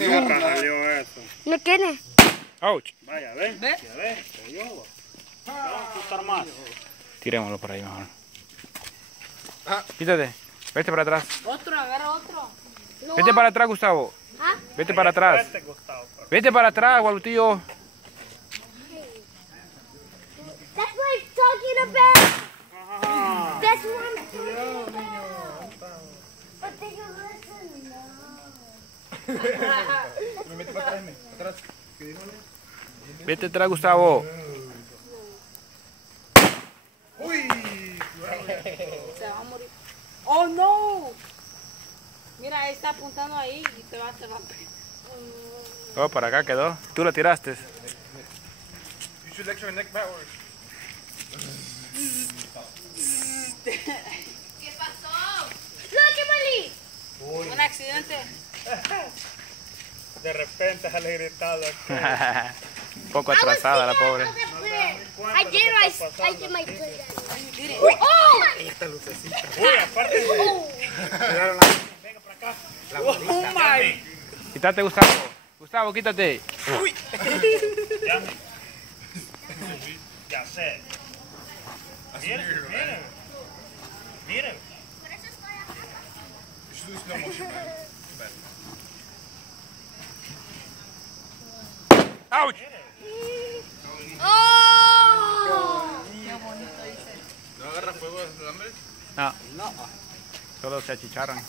tierra salió eso. No tiene. Ouch. Vaya, ven. ¿Ve? Ya ves, se dio. Vamos a quitar más. Tirémoslo por ahí mejor. Quítate. Vete para atrás. Otro, agarra otro. No. Vete para atrás, Gustavo. ¿Ah? Vete para atrás. Vete, Gustavo, pero- Vete para atrás, Gualutillo. That's what I'm talking about. Ajá. That's what I'm talking about. But they don't listen, no. Vete atrás, Gustavo. Se va a morir. ¡Oh, no! Mira, ahí está apuntando ahí y te va a hacer la... Oh, para acá quedó. Tú lo tiraste. You should lecture neck backwards. ¿Qué pasó? Look, Kimberly. Un accidente. De repente sale gritado aquí. Un poco atrasada la pobre. I did. I did my play. Mire. Oh! Uy, aparte. Venga para acá. Oh, my. Quítate, Gustavo. Gustavo, quítate. Ya. Ya sé. Miren, miren. Miren. You should do slow motion, man. Ouch. Oh! ¿No agarra fuego de los alambres? No. Solo se achicharran.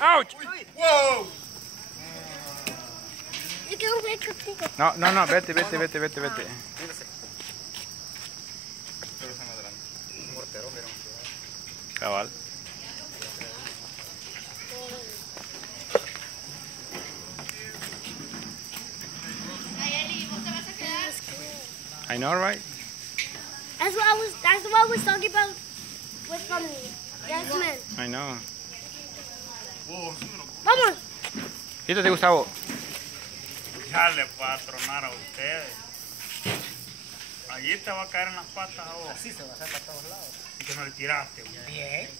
Ouch. Wow! You can wake up. No, vete. Pero están ladrando. Un mortero, pero. Cabal. I know, right? That's what I was talking about with Jasmine. I know. Wow, sí me lo. Vamos. Quítate, Gustavo. Ya le va a tronar a ustedes. Allí te va a caer en las patas a vos. Sí, se va a hacer para todos lados. Y que no le tiraste. Güey. Bien.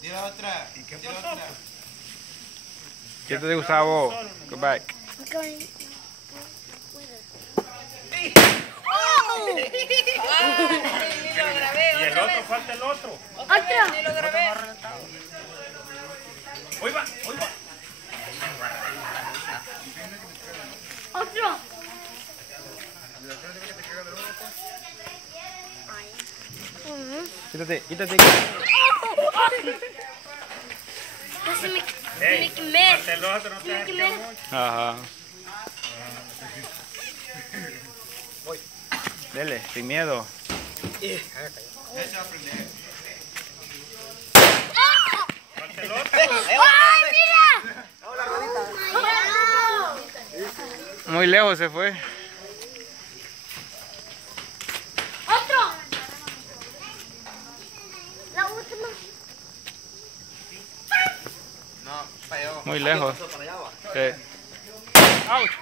Tira otra. ¿Y qué Tira pasó? otra. Quítate, Gustavo. Go back. I'm going. Ni lo grabé. Y el otro, falta el otro. Otro. Ni lo grabé. Hoy va, hoy va. Otro. Quítate. Casi me Ey, make miss. falta el otro, no te Make hagas miss. mucho. Ajá. Dele, sin miedo. Ya se va a prender. Falta el otro. ¡Ay, mira! Muy lejos se fue. Otro. La última. No, falló. Muy lejos. Para allá va. Sí. Ouch.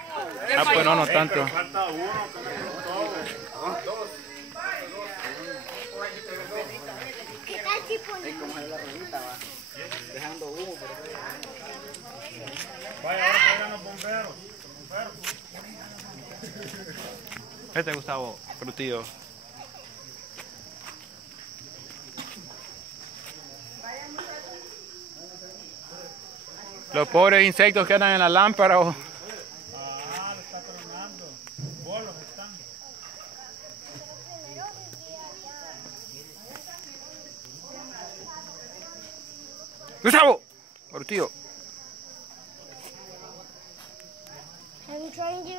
Ah, pues no tanto. Pero falta uno, que me gustó. ¿Qué tal tipo? Vaya, ahora traigan los bomberos. Vete, Gustavo. Frutillo. Los pobres insectos que andan en la lámpara. Ah, le está tronando. Bolos están. Gustavo. Frutillo. I'm trying to